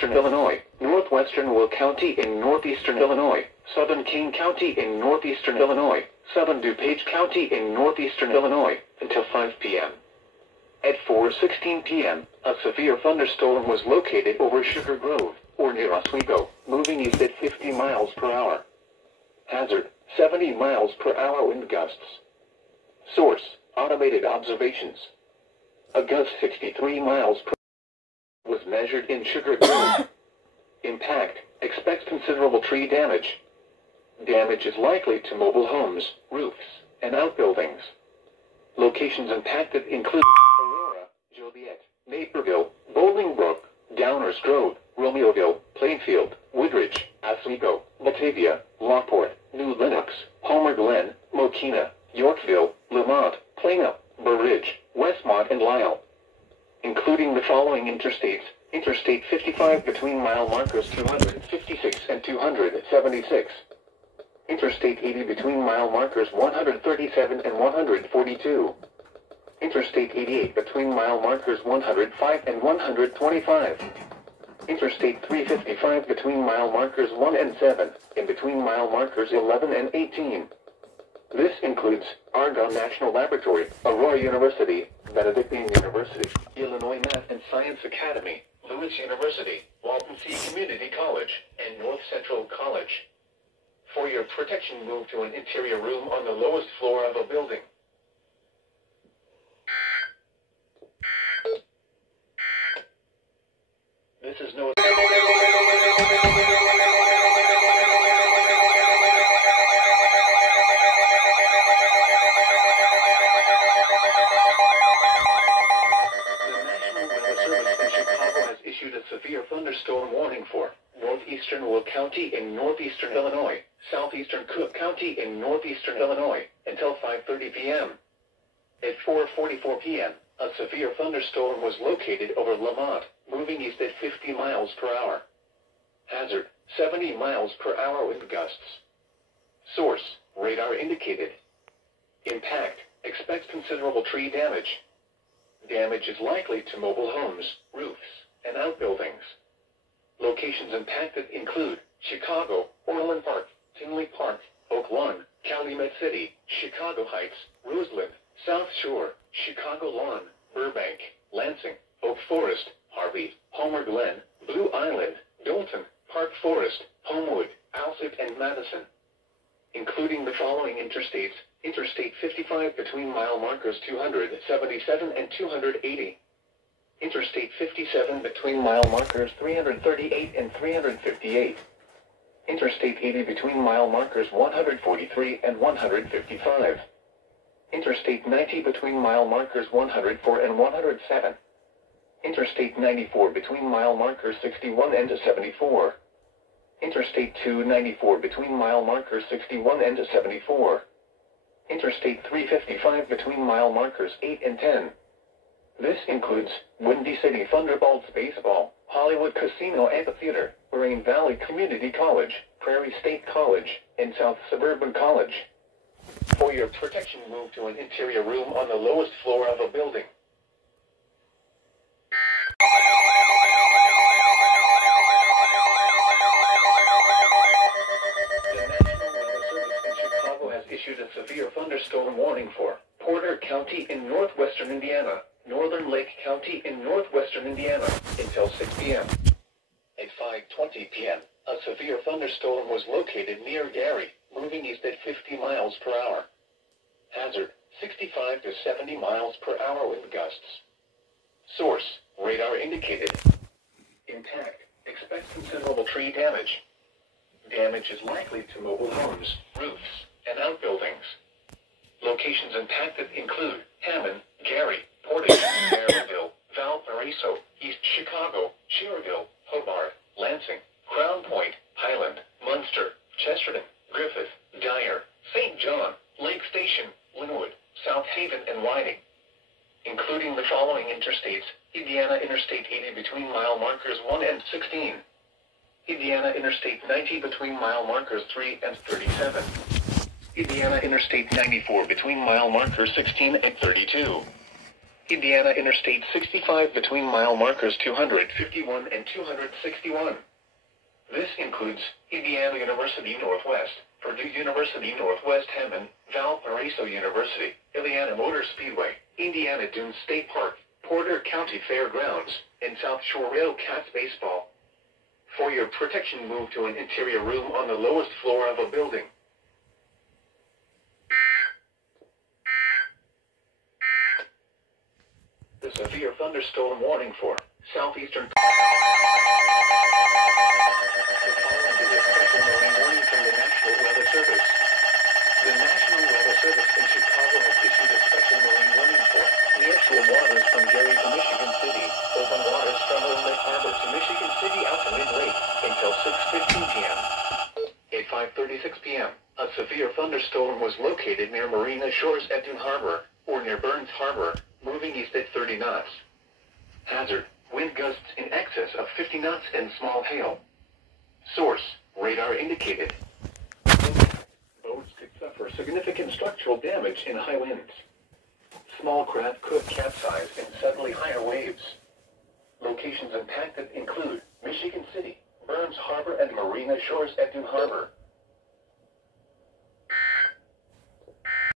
northeastern Illinois, northwestern Will County in northeastern Illinois, southern Kane County in northeastern Illinois, southern DuPage County in northeastern Illinois, until 5 p.m. At 4:16 p.m., a severe thunderstorm was located over Sugar Grove, or near Oswego, moving east at 50 miles per hour. Hazard, 70 miles per hour wind gusts. Source, automated observations. A gust 63 miles per hour was measured in Sugar Grove. Impact, expects considerable tree damage. Damage is likely to mobile homes, roofs, and outbuildings. Locations impacted include Aurora, Joliet, Naperville, Bolingbrook, Downers Grove, Romeoville, Plainfield, Woodridge, Oswego, Batavia, Lockport, New Lenox, Homer Glen, Mokina, Yorkville, Lamont, Plano, Burr Ridge, Westmont, and Lisle. Including the following interstates: Interstate 55 between mile markers 256 and 276. Interstate 80 between mile markers 137 and 142. Interstate 88 between mile markers 105 and 125. Interstate 355 between mile markers 1 and 7, and between mile markers 11 and 18. This includes Argonne National Laboratory, Aurora University, Benedictine University, Illinois Math and Science Academy, Lewis University, Walton C Community College, and North Central College. For your protection, move to an interior room on the lowest floor of a building. This is no... issued a severe thunderstorm warning for northeastern Will County in northeastern Illinois, southeastern Cook County in northeastern Illinois, until 5:30 p.m. At 4:44 p.m., a severe thunderstorm was located over Lamont, moving east at 50 miles per hour. Hazard, 70 miles per hour wind gusts. Source, radar indicated. Impact, expects considerable tree damage. Damage is likely to mobile homes, roofs, and outbuildings. Locations impacted include Chicago, Orland Park, Tinley Park, Oak Lawn, Calumet City, Chicago Heights, Roseland, South Shore, Chicago Lawn, Burbank, Lansing, Oak Forest, Harvey, Homer Glen, Blue Island, Dalton, Park Forest, Homewood, Alsip, and Madison. Including the following interstates: Interstate 55 between mile markers 277 and 280. Interstate 57 between mile markers 338 and 358. Interstate 80 between mile markers 143 and 155. Interstate 90 between mile markers 104 and 107. Interstate 94 between mile markers 61 and 74. Interstate 294 between mile markers 61 and 74. Interstate 355 between mile markers 8 and 10. This includes Windy City Thunderbolts Baseball, Hollywood Casino Amphitheater, Moraine Valley Community College, Prairie State College, and South Suburban College. For your protection, move to an interior room on the lowest floor of a building. The National Weather Service in Chicago has issued a severe thunderstorm warning for Porter County in northwestern Indiana, Northern Lake County in northwestern Indiana, until 6 p.m. At 5:20 p.m., a severe thunderstorm was located near Gary, moving east at 50 miles per hour. Hazard, 65 to 70 miles per hour wind gusts. Source, radar indicated. Impact, expects considerable tree damage. Damage is likely to mobile homes, roofs, and outbuildings. Locations impacted include Hammond, Gary, Portage, Maryville, Valparaiso, East Chicago, Cherville, Hobart, Lansing, Crown Point, Highland, Munster, Chesterton, Griffith, Dyer, St. John, Lake Station, Linwood, South Haven, and Whiting. Including the following interstates: Indiana Interstate 80 between mile markers 1 and 16. Indiana Interstate 90 between mile markers 3 and 37. Indiana Interstate 94 between mile markers 16 and 32. Indiana Interstate 65 between mile markers 251 and 261. This includes Indiana University Northwest, Purdue University Northwest Hammond, Valparaiso University, Indiana Motor Speedway, Indiana Dunes State Park, Porter County Fairgrounds, and South Shore Rail Cats Baseball. For your protection, move to an interior room on the lowest floor of a building. The severe thunderstorm warning for southeastern. The following is a special marine warning from the National Weather Service. The National Weather Service in Chicago has issued a special marine warning for nearshore waters from Gary to Michigan City, open waters from Olmec Harbor to Michigan City out to mid-lake until 6:15 p.m. At 5:36 p.m., a severe thunderstorm was located near Marina Shores at Dune Harbor, or near Burns Harbor, moving east at 30 knots. Hazard, wind gusts in excess of 50 knots and small hail. Source, radar indicated. Boats could suffer significant structural damage in high winds. Small craft could capsize in suddenly higher waves. Locations impacted include Michigan City, Burns Harbor, and Marina Shores at Dune Harbor.